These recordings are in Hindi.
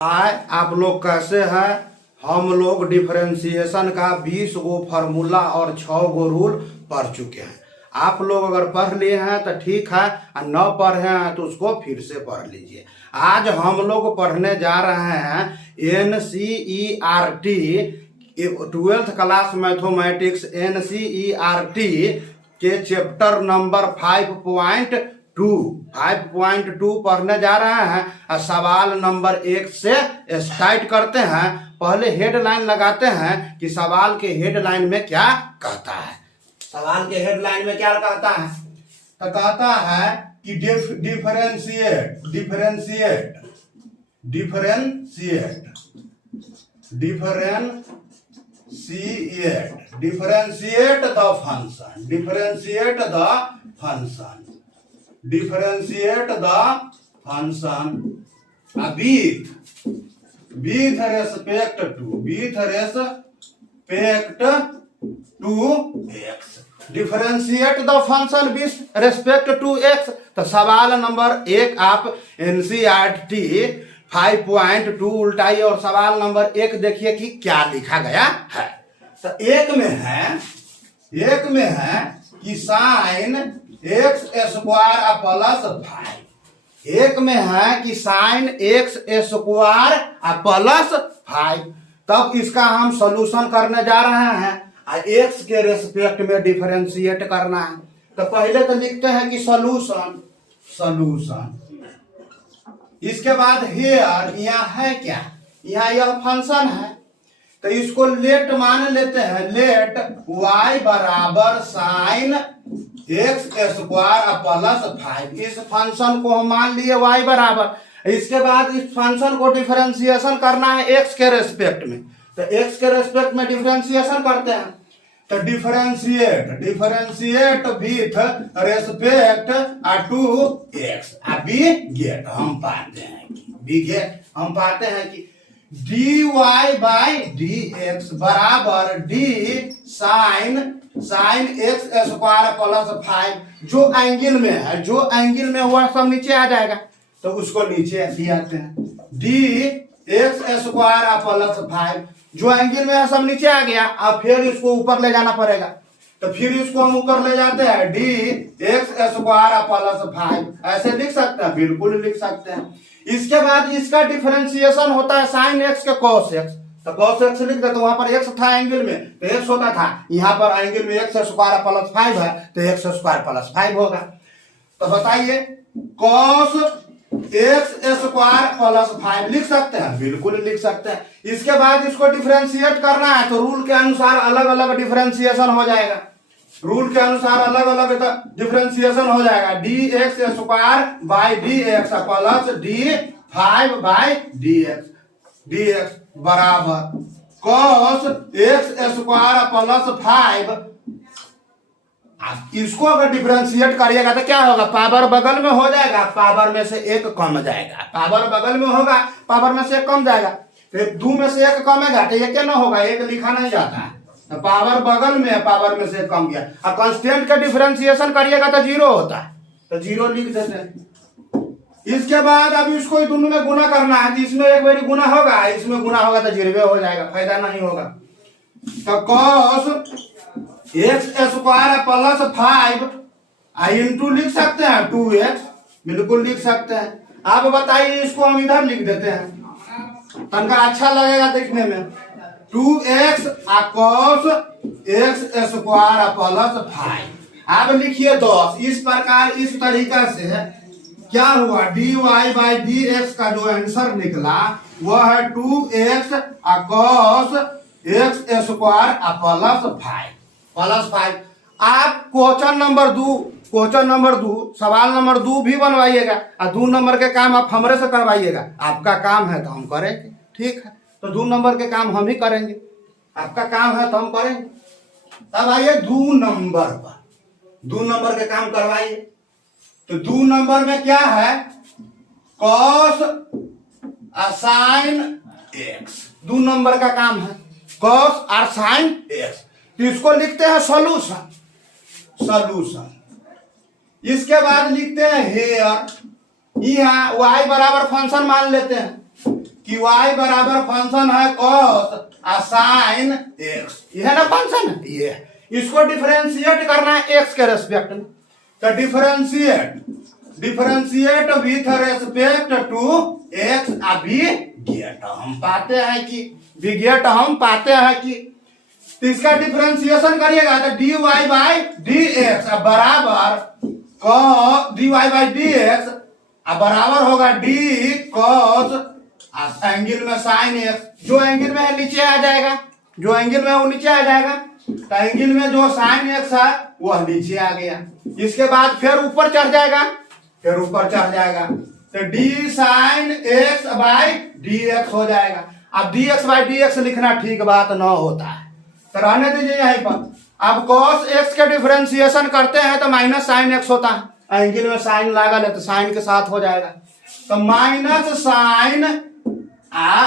हाय, आप लोग कैसे हैं। हम लोग डिफरेंशिएशन का 20 गो फार्मूला और 6 गो रूल पढ़ चुके हैं। आप लोग अगर पढ़ लिए हैं तो ठीक है, और न पढ़े हैं तो उसको फिर से पढ़ लीजिए। आज हम लोग पढ़ने जा रहे हैं NCERT 12th class mathematics NCERT के चैप्टर नंबर 5.2 पढ़ने जा रहे हैं। और सवाल नंबर 1 से स्टार्ट करते हैं। पहले हेडलाइन लगाते हैं कि सवाल के हेडलाइन में क्या कहता है। सवाल के हेडलाइन में क्या कहता है? तो कहता है कि differentiate the function with respect to x। Differentiate the function with respect to x। तो सवाल नंबर 1 आप NCERT 5.2 उल्टाइए और सवाल नंबर 1 देखिए कि क्या लिखा गया है। तो एक में है कि साइन x स्क्वायर प्लस 5। एक में है कि साइन x स्क्वायर प्लस 5। तब इसका हम सॉल्यूशन करने जा रहे हैं। x के रेस्पेक्ट में डिफरेंशिएट करना है। तो पहले तो लिखते हैं कि सॉल्यूशन। इसके बाद हेयर, यहाँ है क्या? यहाँ यह फंक्शन है, तो इसको लेट मान लेते हैं। लेट y बराबर साइन x स्क्वायर प्लस 5। इस फंक्शन को हम मान लिए y बराबर। इसके बाद इस फंक्शन को डिफरेंशिएशन करना है x के रेस्पेक्ट में। तो x के रेस्पेक्ट में डिफरेंशिएशन करते हैं। तो differentiate with respect to x। We get हम पाते हैं कि dy बाई dx बराबर d sine x square plus 5। जो एंगल में वह सब नीचे आ जाएगा, तो उसको नीचे ले आते हैं। d x स्क्वायर प्लस 5 जो एंगल में है सब नीचे आ गया। अब फिर इसको ऊपर ले जाना पड़ेगा, तो फिर इसको हम ऊपर ले जाते हैं। d x स्क्वायर प्लस 5 ऐसे लिख सकते हैं, बिल्कुल लिख सकते हैं। इसके बाद इसका डिफरेंशिएशन होता है साइन x के cos x। तो cos x लिख दे, तो वहां पर x था एंगल में, तो x होता था। यहाँ पर एंगल में x स्क्वायर प्लस 5 है, तो x स्क्वायर प्लस 5 होगा। तो बताइए, cos x स्क्वायर प्लस 5 लिख सकते हैं, बिल्कुल लिख सकते हैं। इसके बाद इसको डिफरेंशिएट करना है, तो रूल के अनुसार अलग अलग डिफरेंशिएशन हो जाएगा। dx square by dx plus d5 by dx बराबर cos x स्क्वायर प्लस 5। इसको अगर डिफरेंशिएट करिएगा तो क्या होगा? पावर बगल में हो जाएगा, पावर में से 1 कम जाएगा। पावर बगल में होगा, पावर में से 1 कम जाएगा। फिर 2 में से 1 कमेगा तो ये क्या ना होगा, 1 लिखा नहीं जाता है। तो पावर बगल में है, पावर में से कम गया। अब कांस्टेंट का डिफरेंशिएशन करिएगा तो 0 होता है, तो 0 लिख देते हैं। इसके बाद अब इसको दोनों में गुना करना है, तो इसमें एक बार गुना होगा, इसमें गुना होगा तो 0 हो जाएगा, फायदा नहीं होगा। तो cos x square plus 5 into लिख सकते हैं 2x, बिल्कुल लिख सकते हैं। आप बताइए, इसको हम इधर लिख देते हैं, तनका अच्छा लगेगा देखने में। 2x cos x square plus 5। अब लिखिए 10। इस प्रकार, इस तरीका से क्या हुआ? dy बाई dx का जो आंसर निकला वह है 2x cos x square plus 5। आप क्वेश्चन नंबर 2 सवाल नंबर 2 भी बनवाइएगा, और 2 नंबर के काम आप हमरे से करवाइएगा। आपका काम है तो हम करेंगे, ठीक है। तो 2 नंबर के काम हम ही करेंगे, आपका काम है तो हम करेंगे। तब आइए 2 नंबर के काम करवाइए। तो 2 नंबर में क्या है? cos sign x। 2 नंबर का काम है cos और साइन x। तो इसको लिखते हैं सॉल्यूशन। इसके बाद लिखते हैं हेयर। यहाँ y बराबर फंक्शन मान लेते हैं कि y बराबर फंक्शन है cos साइन x, ये है ना फंक्शन, ये इसको डिफरेंशिएट करना है x के रेस्पेक्ट में। तो differentiate with respect to x, अभी विज्ञेट हम पाते हैं कि तो इसका डिफरेंशिएशन करिएगा तो dy बाई डी एक्स बराबर dy बाई डी एक्स बराबर होगा d cos एंगल में साइन एक्स, जो एंगल में है नीचे आ जाएगा, जो एंगल में है वो नीचे आ जाएगा। तो एंगल में जो साइन एक्स है वह नीचे आ गया। इसके बाद फिर ऊपर चढ़ जाएगा, तो d sine x by d x हो जाएगा। अब D x by d x लिखना ठीक बात न होता है, तो रहने दीजिए यहीं पर। अब cos x के डिफरेंशिएशन करते हैं तो माइनस साइन x होता है, एंगल में साइन लागल है तो साइन के साथ हो जाएगा। तो माइनस साइन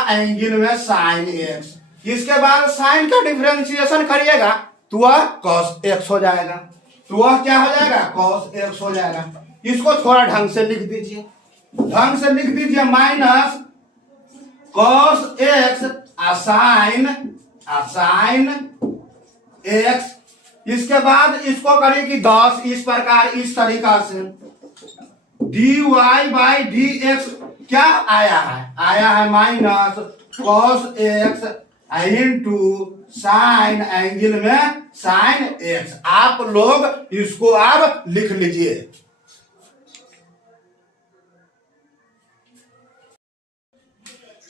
एंगल में साइन x, इसके बाद साइन का डिफरेंशिएशन करिएगा तो वह cos x हो जाएगा, तो वह क्या हो जाएगा, cos x हो जाएगा। इसको थोड़ा ढंग से लिख दीजिए, minus cos x sine x, इसके बाद इसको करिए कि 10, इस प्रकार इस तरीका से dy बाई डी एक्स क्या आया है minus cos x into sine angle में साइन x। आप लोग इसको अब लिख लीजिए।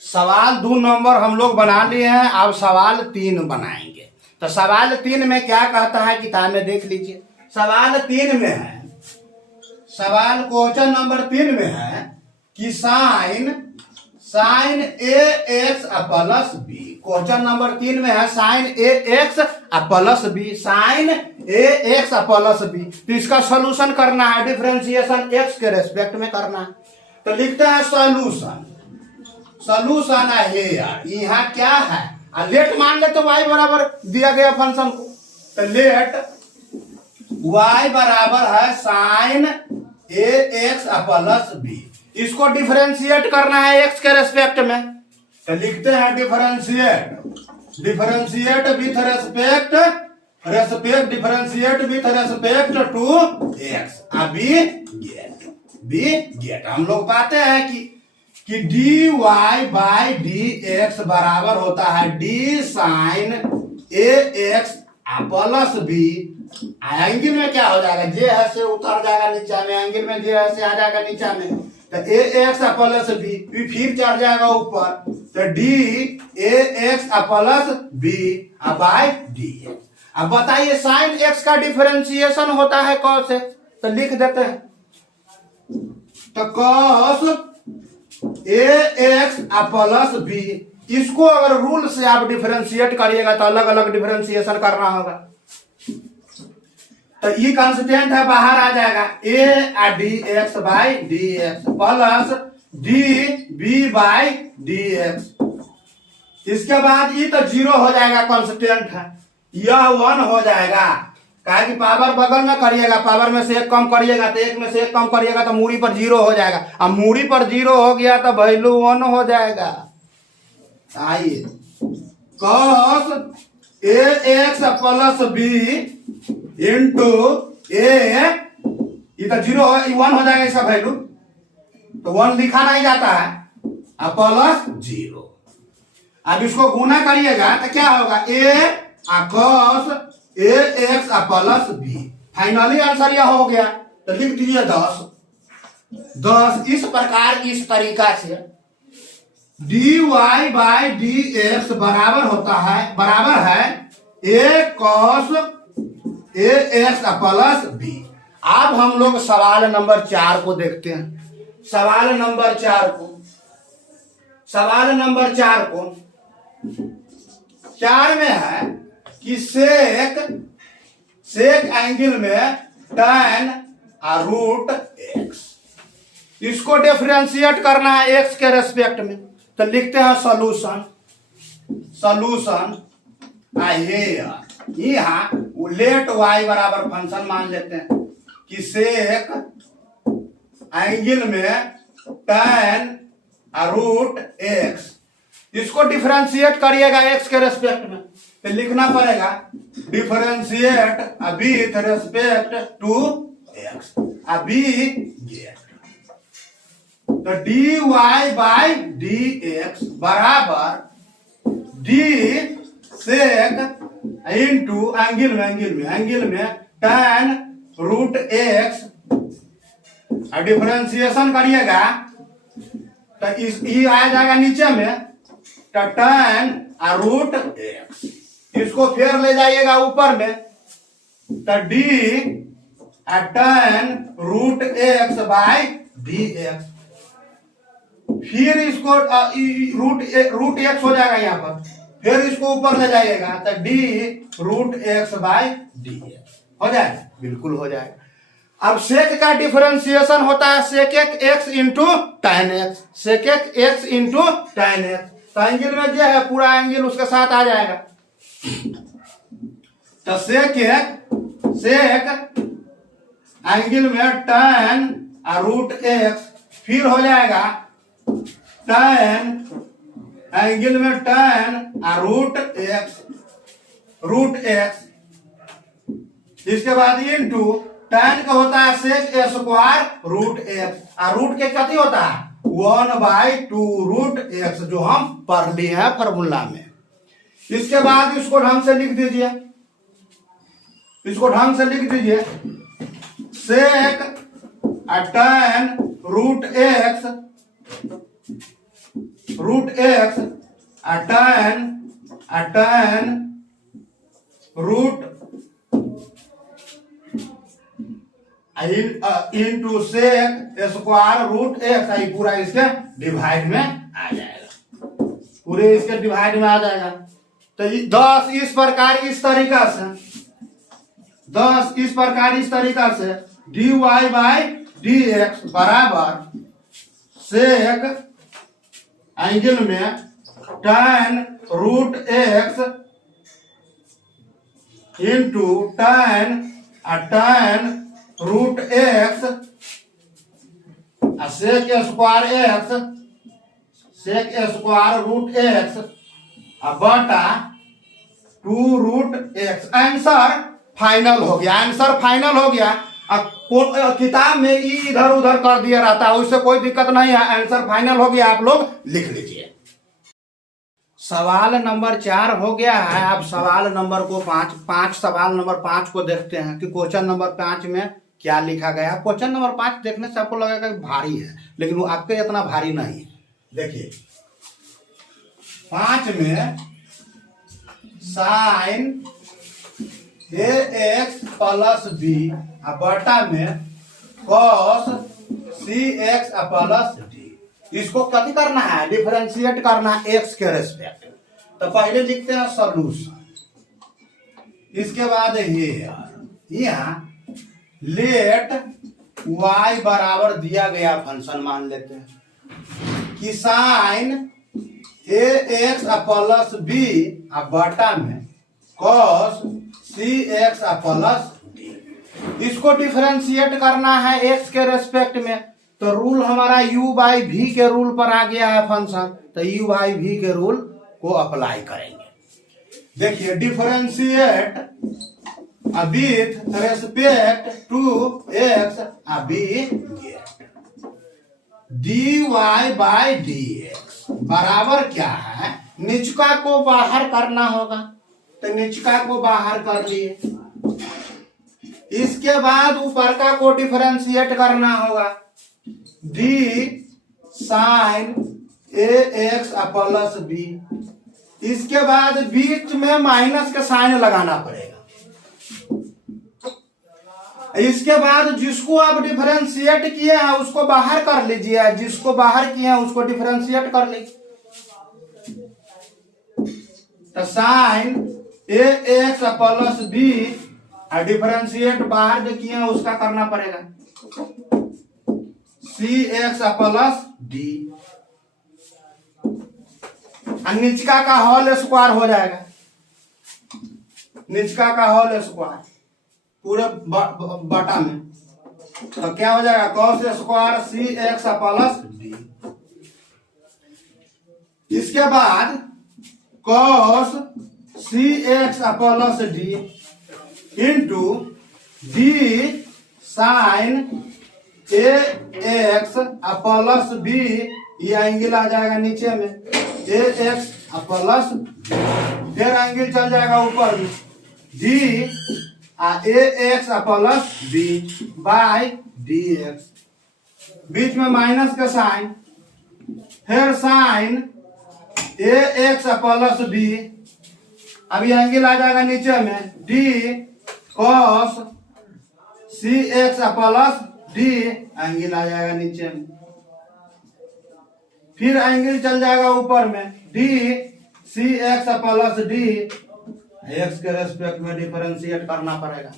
सवाल 2 नंबर हम लोग बना लिए हैं, अब सवाल 3 बनाएंगे। तो सवाल 3 में क्या कहता है किताब में देख लीजिए। सवाल 3 में है, सवाल क्वेश्चन नंबर 3 में है कि sine a x plus b, question number 3 में है sine a x plus b, sine a x plus b. तो इसका सॉल्यूशन करना है, डिफरेंशिएशन एक्स के रेस्पेक्ट में करना है। तो लिखते हैं सॉल्यूशन है यार, यहाँ क्या है, लेट मान ले तो y बराबर दिया गया फंक्शन को, तो लेट y बराबर है sine a x plus b. इसको डिफरेंशिएट करना है x के रेस्पेक्ट में, तो लिखते हैं differentiate with respect to x, अभी गेट हम लोग पाते हैं कि dy बाई डी एक्स बराबर होता है d sign a x plus B. Angle में क्या हो जाएगा, जे है से उतर जाएगा नीचा में, एंगल में जे है से आ जाएगा नीचा में, तो ए एक्स प्लस बी फिर चढ़ जाएगा ऊपर, तो d a x plus b by d x. अब बताइए साइन एक्स का डिफरेंशिएशन होता है cos x, तो लिख देते हैं, तो cos a x plus b, इसको अगर रूल से आप डिफरेंशिएट करिएगा तो अलग अलग डिफरेंशिएशन करना होगा। तो ये कांस्टेंट है, बाहर आ जाएगा a d x by d x plus d b by d x. इसके बाद ये तो 0 हो जाएगा, कांस्टेंट है, यह 1 हो जाएगा। कहा कि पावर बगल में करिएगा, पावर में से 1 कम करिएगा तो 1 में से 1 कम करिएगा तो मूड़ी पर 0 हो जाएगा। अब मूड़ी पर 0 हो गया तो वैल्यू 1 हो जाएगा। आइए cos a x plus b into ए, ये तो 0 1 हो जाएगा इसका वैल्यू, तो 1 लिखा नहीं जाता है, प्लस 0। अब इसको गुना करिएगा तो क्या होगा, a cos a x plus b. Finally answer यह हो गया, तो लिख दीजिए 10। इस प्रकार इस तरीका से dy बाई डी एक्स बराबर है ए cos a x plus B. अब हम लोग सवाल नंबर 4 को देखते हैं। सवाल नंबर 4 में है कि सेक एंगल में tan रूट एक्स, इसको डिफरेंशिएट करना है x के रेस्पेक्ट में, तो लिखते हैं सॉल्यूशन यहाँ लेट y बराबर फंक्शन मान लेते हैं कि सेक एंगल में tan रूट एक्स, इसको डिफरेंशिएट करिएगा एक्स के रेस्पेक्ट में, तो लिखना पड़ेगा differentiate with respect to x. अभी तो d y by d x बराबर डी सेक इंटू एंगल में tan रूट एक्स। डिफरेंशिएशन करिएगा तो इस ई आ जाएगा नीचे में, तो tan रूट एक्स। इसको फिर ले जाइएगा ऊपर में, तो d tan root x by d x. फिर इसको रूट एक्स हो जाएगा यहाँ पर, फिर इसको ऊपर ले जाइएगा तो d root x by d x हो जाएगा, बिल्कुल हो जाएगा। अब सेक का डिफरेंशिएशन होता है sec x into tan x, sec x into tan x. तो एंगल में जो है पूरा एंगल उसके साथ आ जाएगा, तो सेक एंगल में tan रूट एक्स, फिर हो जाएगा tan एंगल में tan रूट एक्स। इसके बाद इंटू tan का होता है सेक स्क्वायर रूट एक्स, और रूट के कति होता है 1/2 रूट एक्स, जो हम पढ़ लिए हैं फॉर्मूला में। इसके बाद इसको ढंग से लिख दीजिए, sec tan root x tan root into sec square root x, पूरा इसके डिवाइड में आ जाएगा, पूरे इसके डिवाइड में आ जाएगा। तो 10 इस प्रकार इस तरीका से d y by d x बराबर सेक एंगल में tan root x into tan root x sec square root x बटा 2 रूट एक्स। आंसर फाइनल हो गया। किताब में इधर उधर कर दिया रहता है, उससे कोई दिक्कत नहीं है, आंसर फाइनल हो गया, आप लोग लिख लीजिए। सवाल नंबर 4 हो गया है। अब सवाल नंबर को 5 सवाल नंबर 5 को देखते हैं कि क्वेश्चन नंबर 5 में क्या लिखा गया। क्वेश्चन नंबर 5 देखने से आपको लगेगा कि भारी है, लेकिन वो आपके इतना भारी नहीं है। देखिए 5 में साइन ax प्लस बी बटा में cos cx प्लस डी। इसको कथी करना है, डिफरेंशिएट करना है एक्स के रेस्पेक्ट। तो पहले लिखते हैं सॉल्यूशन, इसके बाद यहाँ लेट y बराबर दिया गया फंक्शन मान लेते हैं कि साइन ax प्लस बी बटा में cos cx प्लस डी। इसको डिफरेंशिएट करना है एक्स के रेस्पेक्ट में, तो रूल हमारा u बाई v के रूल पर आ गया है फंक्शन, तो u बाई v के रूल को अप्लाई करेंगे। देखिए differentiate with respect to x dy by dx बराबर क्या है, निचका को बाहर करना होगा, तो निचका को बाहर कर लिए। इसके बाद ऊपर का को डिफरेंशिएट करना होगा, d sine ax plus b. इसके बाद बीच में माइनस का साइन लगाना पड़ेगा। इसके बाद जिसको आप डिफरेंशिएट किए हैं उसको बाहर कर लीजिए, जिसको बाहर किए हैं उसको डिफरेंशिएट कर लीजिए। तो sine ax plus b differentiate बाहर जो किए हैं उसका करना पड़ेगा, cx प्लस डी। निचका का होल स्क्वायर हो जाएगा, निचका का होल स्क्वायर पूरे बटा में, तो क्या हो जाएगा cos square cx plus d. इसके बाद cos c x plus d into d sine a x plus b, ये एंगल आ जाएगा नीचे में ए एक्स प्लस, फिर एंगल चल जाएगा ऊपर में d a x plus b by d x, बीच में माइनस का साइन, फिर sine a x plus b, अभी एंगल आ जाएगा नीचे में d cos c x plus d, angle आ जाएगा नीचे में, फिर एंगल चल जाएगा ऊपर में d c x plus d, x के रेस्पेक्ट में डिफरेंशिएट करना पड़ेगा,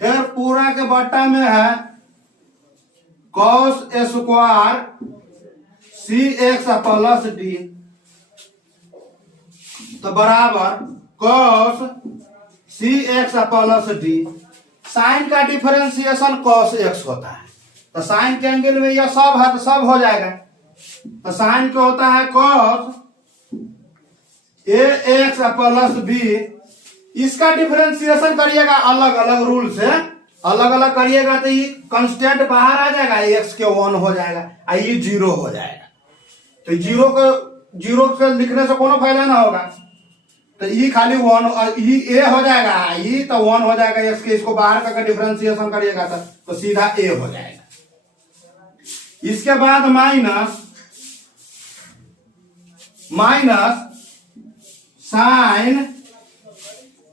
फिर पूरा के बट्टा में है cos square c x plus d, तो बराबर cos c x plus d, sine का डिफरेंशिएशन कॉस एक्स होता है, तो साइन के एंगल में यह सब है तो सब हो जाएगा, तो साइन का होता है cos a x plus B, इसका डिफरेंशिएशन करिएगा अलग अलग रूल से, अलग अलग करिएगा तो ये कांस्टेंट बाहर आ जाएगा, एक्स के 1 हो जाएगा और ये 0 हो जाएगा, तो जीरो से लिखने से कोनो फायदा ना होगा, तो ये खाली 1 ये ए हो जाएगा, ये तो 1 हो जाएगा एक्स के, इसको बाहर करके डिफरेंशिएशन करिएगा तो सीधा ए हो जाएगा। इसके बाद minus sign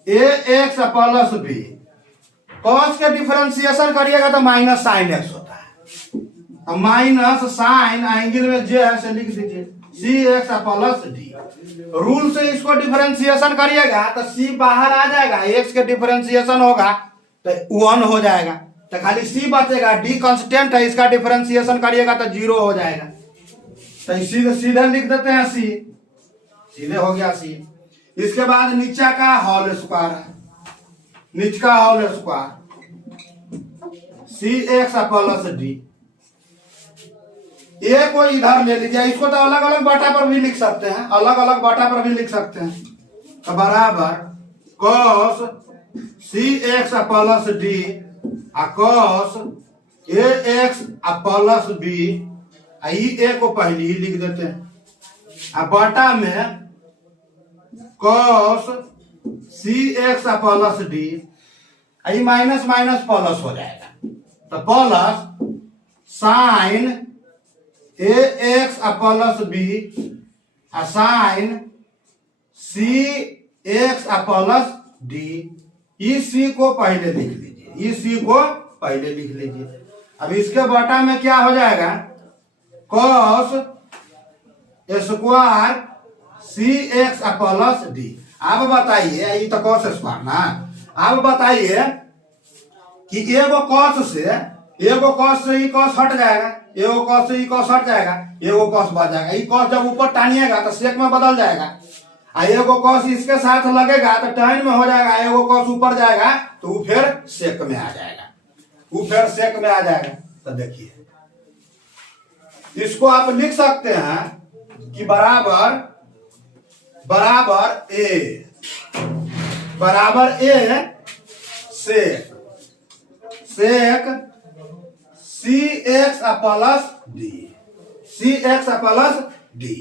a x plus B, cos के डिफरेंशिएशन करिएगा तो माइनस साइन एक्स होता है, तो माइनस साइन एंगल में जे है से लिख दीजिए सी एक्स प्लस डी, रूल से इसको डिफरेंशिएशन करिएगा तो सी बाहर आ जाएगा, एक्स के डिफरेंशिएशन होगा तो 1 हो जाएगा, तो खाली सी बचेगा, डी कांस्टेंट है, इसका डिफरेंशिएशन करिएगा तो 0 हो जाएगा, तो सीधे लिख देते हैं सी, सीधे हो गया सी। इसके बाद नीचे का होल स्क्वायर है, नीचे का whole square c x plus D, ए को इधर ले लीजिए, इसको तो अलग अलग बाटा पर भी लिख सकते हैं, अलग अलग बाटा पर भी लिख सकते हैं, तो बराबर cos c x plus d cos a x plus B, ए को पहले ही लिख देते हैं, बाटा में cos c x plus D, minus minus plus हो जाएगा, तो plus sign a x plus b sign C x plus D, इस सी को पहले लिख लीजिए, इस सी को पहले लिख लीजिए, अब इसके बटा में क्या हो जाएगा cos square c x plus D. आप बताइए, ये तो कॉस स्क्वायर ना, आप बताइए कि एगो कॉस से ही कॉस हट जाएगा, एगो कॉस से ही कॉस हट जाएगा, एगो कॉस बच जाएगा, ये कॉस जब ऊपर टानिएगा तो सेक में बदल जाएगा, एगो कॉस इसके साथ लगेगा तो टर्न में हो जाएगा, एगो कॉस ऊपर जाएगा तो वो फिर सेक में आ जाएगा, वो फिर सेक में आ जाएगा। तो देखिए इसको आप लिख सकते हैं कि बराबर a sec c x plus D, c x plus D,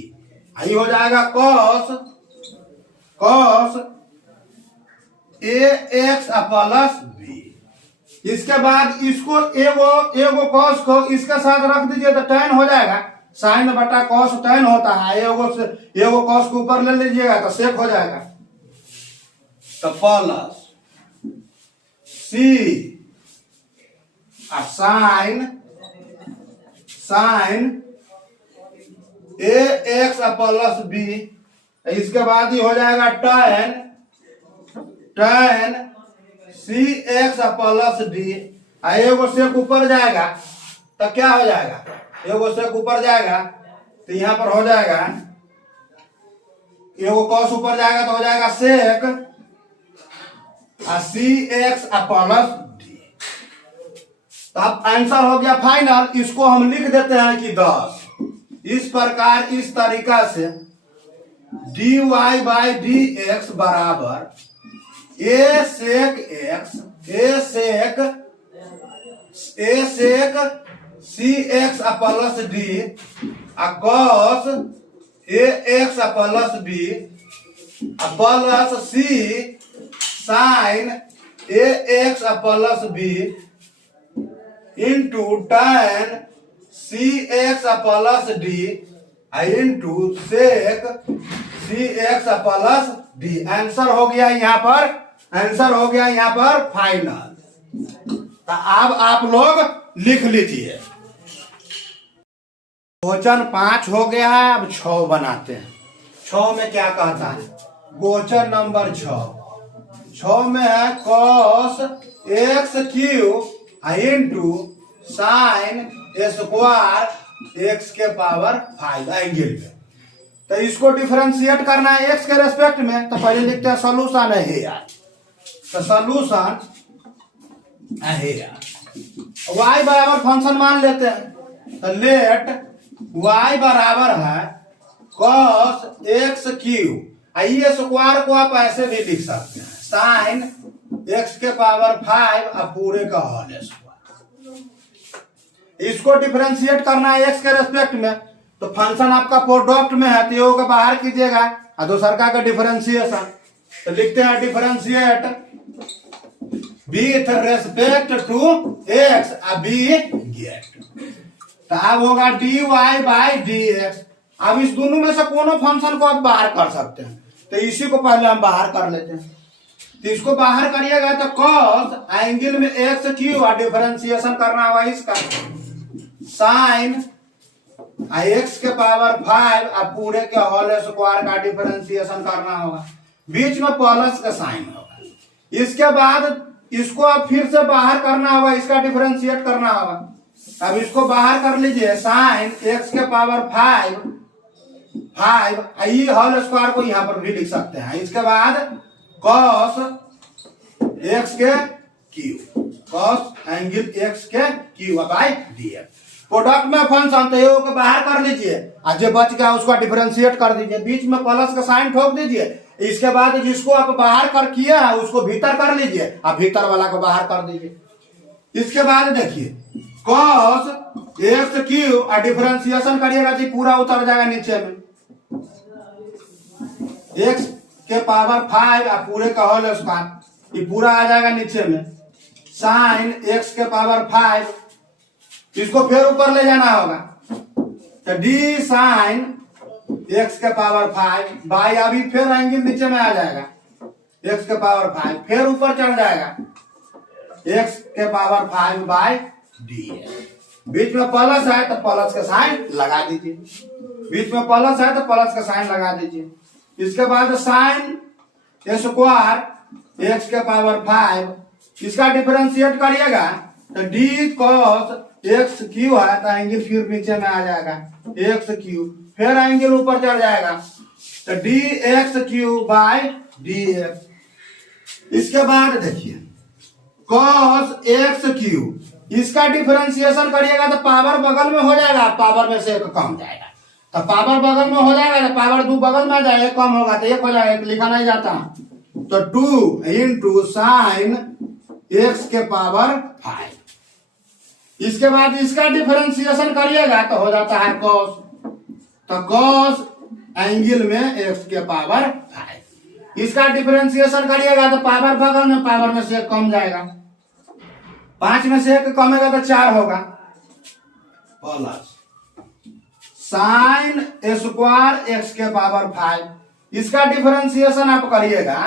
आई हो जाएगा cos a x plus b. इसके बाद इसको एगो कॉस को इसके साथ रख दीजिए तो टैन हो जाएगा, साइन बटा कॉस टैन होता है, एगो कॉस को ऊपर ले लीजिएगा तो सेक हो जाएगा, तो plus c sine a x plus b, इसके बाद ही हो जाएगा टैन सी एक्स प्लस डी, एगो सेक ऊपर जाएगा तो क्या हो जाएगा, एगो सेक ऊपर जाएगा तो यहां पर हो जाएगा, एगो कॉस ऊपर जाएगा तो हो जाएगा सेक सी एक्स प्लस डी। तो अब आंसर हो गया फाइनल, इसको हम लिख देते हैं कि 10, इस प्रकार इस तरीका से dy बाई डी एक्स बराबर a sec c x plus d cos a x plus b plus c sine a x plus b into tan c x plus d into sec c x plus d. Answer हो गया यहाँ पर फाइनल। तो अब आप लोग लिख लीजिए। क्वेश्चन 5 हो गया है, अब 6 बनाते हैं। 6 में क्या कहता है? क्वेश्चन नंबर 6 में है cos x cube into sine square x के पावर 5 एंगल में। तो इसको डिफरेंशिएट करना है एक्स के रेस्पेक्ट में। तो पहले लिखते हैं सोल्यूशन है यार। तो सोल्यूशन है यार, y बराबर फंक्शन मान लेते हैं। तो लेट y बराबर है cos एक्स क्यूब, ये स्क्वायर को आप ऐसे भी लिख सकते हैं साइन एक्स के पावर 5 और पूरे का होल स्क्वायर। इसको डिफरेंशिएट करना है एक्स के रेस्पेक्ट में। तो फंक्शन आपका प्रोडक्ट में है, तो को बाहर कीजिएगा और दूसर का डिफरेंशिएशन। तो लिखते हैं differentiate with respect to x we get. तो अब होगा dy बाई डी एक्स। अब इस दोनों में से कोनो फंक्शन को आप बाहर कर सकते हैं। तो इसी को पहले हम बाहर कर लेते हैं। तो इसको बाहर करिएगा तो cos एंगल में एक्स क्यूब और डिफरेंशिएशन करना होगा इसका साइन एक्स के पावर 5 और पूरे के होल स्क्वायर का डिफरेंशिएशन करना होगा। बीच में प्लस का साइन होगा। इसके बाद इसको अब फिर से बाहर करना होगा, इसका डिफरेंशिएट करना होगा। अब इसको बाहर कर लीजिए साइन एक्स के पावर 5 ये होल स्क्वायर को यहां पर भी लिख सकते हैं। इसके बाद cos एक्स के क्यूब, cos एंगल एक्स के cube by d x. Product में फंक्शन तो को बाहर कर लीजिए और जो बच गया उसका डिफरेंशिएट कर दीजिए। बीच में प्लस का साइन ठोक दीजिए। इसके बाद जिसको आप बाहर कर किया है उसको भीतर कर लीजिए और भीतर वाला को बाहर कर दीजिए। इसके बाद देखिए cos एक्स क्यूब और डिफरेंशिएशन करिएगा तो पूरा उतर जाएगा नीचे में एक्स के पावर 5 और पूरे का होल स्क्वायर, ये पूरा आ जाएगा नीचे में साइन एक्स के पावर 5। इसको फिर ऊपर ले जाना होगा तो डी साइन एक्स के पावर 5 बाई, अभी फिर एंगल नीचे में आ जाएगा एक्स के पावर 5, फिर ऊपर चढ़ जाएगा एक्स के पावर 5 बाई डी। बीच में प्लस है तो प्लस का साइन लगा दीजिए। बीच में प्लस है तो प्लस का साइन लगा दीजिए। इसके बाद साइन स्क्वायर एक्स के पावर 5, इसका डिफरेंशिएट करिएगा तो डी cos एक्स क्यूब है तो एंगल फिर नीचे में आ जाएगा एक्स क्यूब, फिर एंगल ऊपर चढ़ जाएगा तो D x cube by d x. इसके बाद देखिए cos एक्स क्यूब, इसका डिफरेंशिएशन करिएगा तो पावर बगल में हो जाएगा, पावर में से एक कम जाएगा। तो पावर बगल में हो जाएगा तो पावर 2 बगल में आ जाएगा, एक कम होगा तो 1 हो जाएगा, लिखा नहीं जाता। तो 2 इंटू साइन एक्स के पावर 5। इसके बाद इसका डिफरेंशिएशन करिएगा तो हो जाता है cos। तो cos एंगल में एक्स के पावर 5। इसका डिफरेंशिएशन करिएगा तो पावर बगल में, पावर में से 1 कम जाएगा। 5 में से 1 कमेगा तो 4 होगा प्लस साइन स्क्वायर एक्स के पावर 5। इसका डिफरेंशिएशन आप करिएगा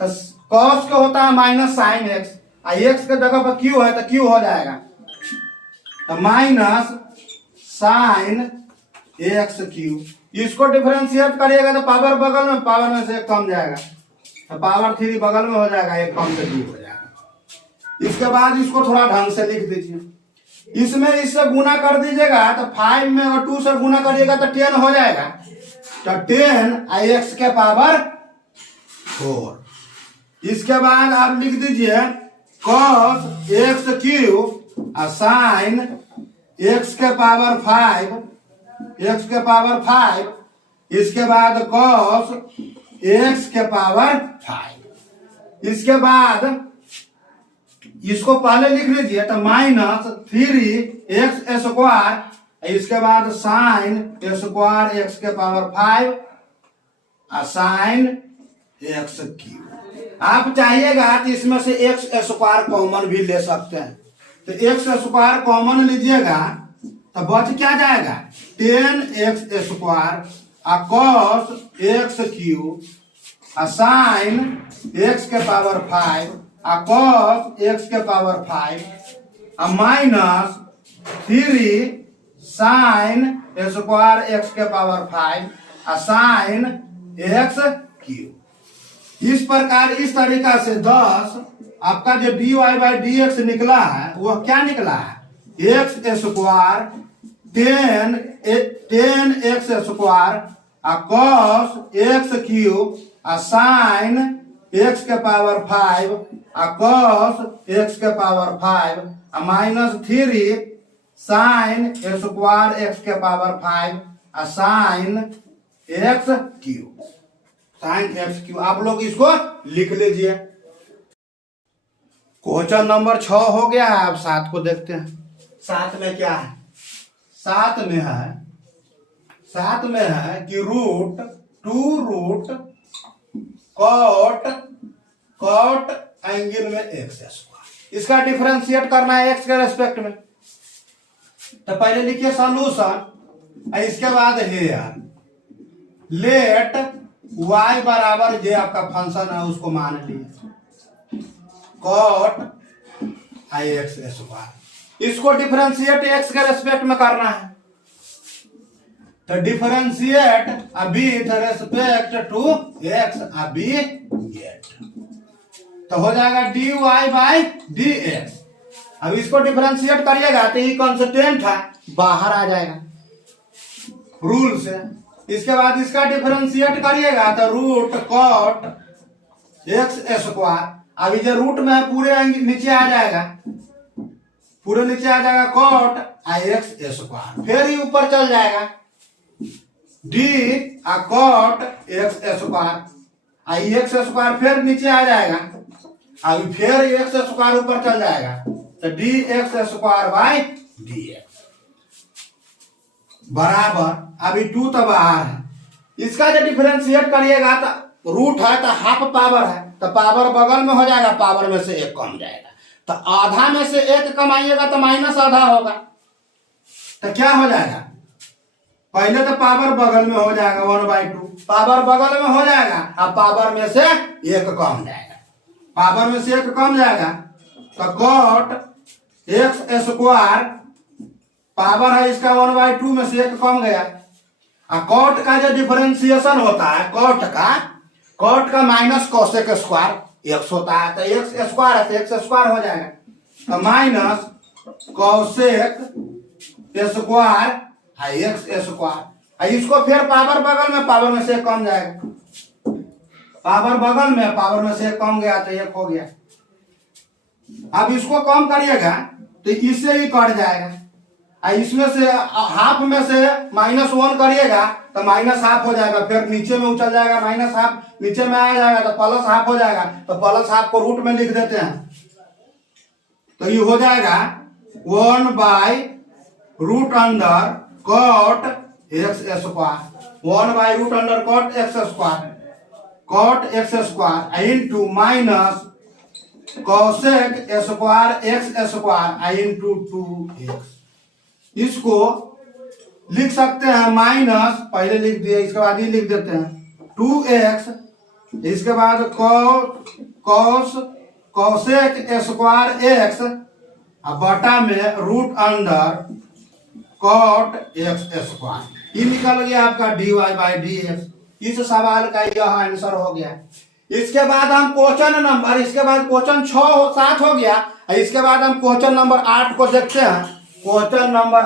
तो cos के होता है माइनस साइन एक्स, एक्स के जगह पर क्यू है तो क्यू हो जाएगा तो माइनस साइन एक्स क्यूब। इसको डिफरेंशिएट करिएगा तो पावर बगल में, पावर में से 1 कम जाएगा तो पावर 3 बगल में हो जाएगा, 1 कम से 2 हो जाएगा। इसके बाद इसको थोड़ा ढंग से लिख दीजिए। इसमें इससे गुना कर दीजिएगा तो 5 में अगर 2 से गुना करिएगा तो 10 हो जाएगा तो 10 एक्स के पावर 4। इसके बाद आप लिख दीजिए cos एक्स क्यूब और साइन एक्स के पावर 5 एक्स के पावर 5, इसके बाद कॉस एक्स के पावर 5, इसके बाद इसको पहले लिख लीजिए तो -3x², इसके बाद साइन स्क्वायर एक्स के पावर 5 और साइन x³ आप चाहिएगा तो इसमें से x² कॉमन भी ले सकते हैं, तो x² कॉमन लीजिएगा तो बच क्या जाएगा 10x² और cos x³ और साइन x के पावर 5 और cos x के पावर 5 और -3 साइन स्क्वायर x के पावर 5 और साइन x³। इस प्रकार इस तरीका से 10 आपका जो dy/dx निकला है वह क्या निकला है x² 10x² और cos x³ और साइन x के पावर 5 और cos x के पावर 5 और -3 साइन स्क्वायर x के पावर 5 और साइन x³ साइन x³ आप लोग इसको लिख लीजिए। क्वेश्चन नंबर 6 हो गया है। अब 7 को देखते हैं। 7 में क्या है? 7 में है कि √2 कॉट एंगल में x², इसका डिफरेंशिएट करना है x के रेस्पेक्ट में। तो पहले लिखिए सॉल्यूशन, इसके बाद हेयर लेट y बराबर जे आपका फंक्शन है उसको मान लिए कॉट x², इसको डिफरेंशिएट x के रेस्पेक्ट में करना है। तो differentiate with respect to x अभी गेट, तो हो जाएगा dy/dx। अब इसको डिफरेंशिएट करिएगा तो ये कांस्टेंट है बाहर आ जाएगा रूल से। इसके बाद इसका डिफरेंशिएट करिएगा तो रूट कॉट x², अभी जो रूट में है पूरे नीचे आ जाएगा, पूरे नीचे आ जाएगा कॉट x², फिर ही ऊपर चल जाएगा d कॉट x², फिर नीचे आ जाएगा, अभी फिर x² ऊपर चल जाएगा तो dx² बराबर, अभी 2 तो बाहर है, इसका जो डिफरेंशिएट करिएगा तो रूट है तो हाफ पावर है, तो पावर बगल में हो जाएगा, पावर में से 1 कम जाएगा, तो आधा में से 1 कमाइएगा तो -आधा होगा। तो क्या हो जाएगा? पहले तो पावर बगल में हो जाएगा 1/2, पावर बगल में हो जाएगा और पावर में से 1 कम जाएगा, पावर में से 1 कम जाएगा तो कॉट x² पावर है इसका 1/2 में से 1 कम गया। और कॉट का जो डिफरेंशिएशन होता है कॉट का माइनस कोसेक स्क्वायर x होता है, तो x² है तो x² हो जाएगा, तो माइनस कोसेक स्क्वायर है x²। इसको फिर पावर बगल में, पावर में से 1 कम जाएगा, पावर बगल में पावर में से 1 कम गया तो 1 हो गया। अब इसको कम करिएगा तो इससे ही कट जाएगा, इसमें से हाफ में से -1 करिएगा तो -½ हो जाएगा, फिर नीचे में उछल जाएगा, -½ नीचे में आ जाएगा तो +½ हो जाएगा, तो +½ को रूट में लिख देते हैं तो ये हो जाएगा under cot x², under cot x² into minus cosec square x² into 2x। इसको लिख सकते हैं माइनस, पहले लिख दिए इसके बाद ही लिख देते हैं 2x, इसके बाद कोसेक स्क्वायर x बटा में √अंडर कॉट x²। ये निकल गया आपका dy/dx। इस सवाल का यह आंसर हो गया। इसके बाद हम क्वेश्चन नंबर, इसके बाद क्वेश्चन 7 हो गया, इसके बाद हम क्वेश्चन नंबर 8 को देखते हैं। क्वेश्चन नंबर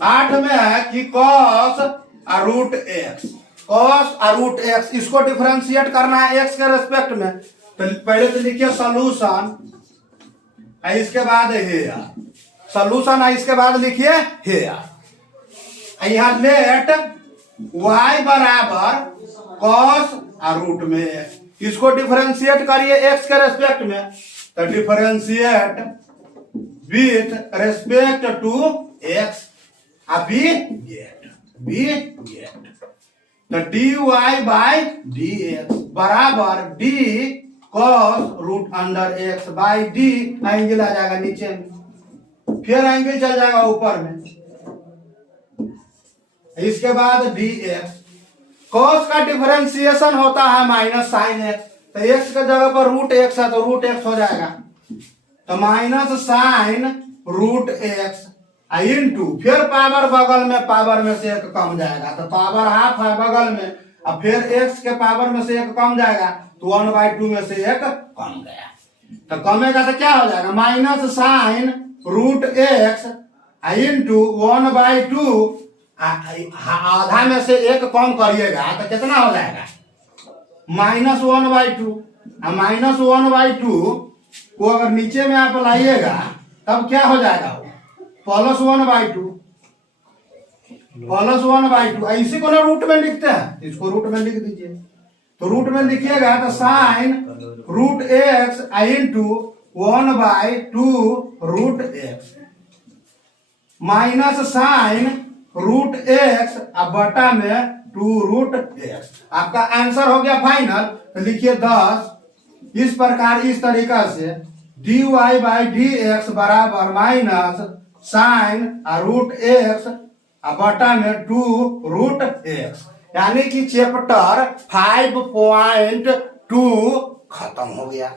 8 में है कि cos √x, इसको डिफरेंशिएट करना है x के रेस्पेक्ट में। तो पहले तो लिखिए सॉल्यूशन इसके बाद हेयर सोल्यूशन है, इसके बाद लिखिए हेयर। यहाँ लेट y बराबर cos और रूट में, इसको डिफरेंशिएट करिए x के रेस्पेक्ट में, तो differentiate with respect to x, अभी गेट तो dy बाई dx बराबर d cos root under x by d, angle आ जाएगा नीचे में, फिर एंगल चल जाएगा ऊपर में, इसके बाद dx। cos का डिफरेंशिएशन होता है माइनस साइन x, तो x के जगह पर रूट x है तो रूट x हो जाएगा, तो minus sine root x into, फिर पावर बगल में, पावर में से एक कम जाएगा तो पावर हाफ है बगल में, अब फिर x के पावर में से एक कम जाएगा तो 1/2 में से एक कम गया, तो कमेगा तो क्या हो जाएगा minus sine root x into 1/2, आधा में से एक कम करिएगा तो कितना हो जाएगा -1/2, -1/2 को अगर नीचे में आप लाइएगा तब क्या हो जाएगा +1/2, इसी को ना रूट में लिखते हैं, इसको रूट में लिख दीजिए, तो रूट में लिखिएगा तो sine root x into 1/2 root x minus sine root x अब बटा में 2 रूट x, आपका आंसर हो गया फाइनल। तो लिखिए 10, इस प्रकार इस तरीका से dy बाई dx बराबर माइनस साइन रूट x बटा में 2 रूट x, यानी कि चैप्टर 5.2 खत्म हो गया।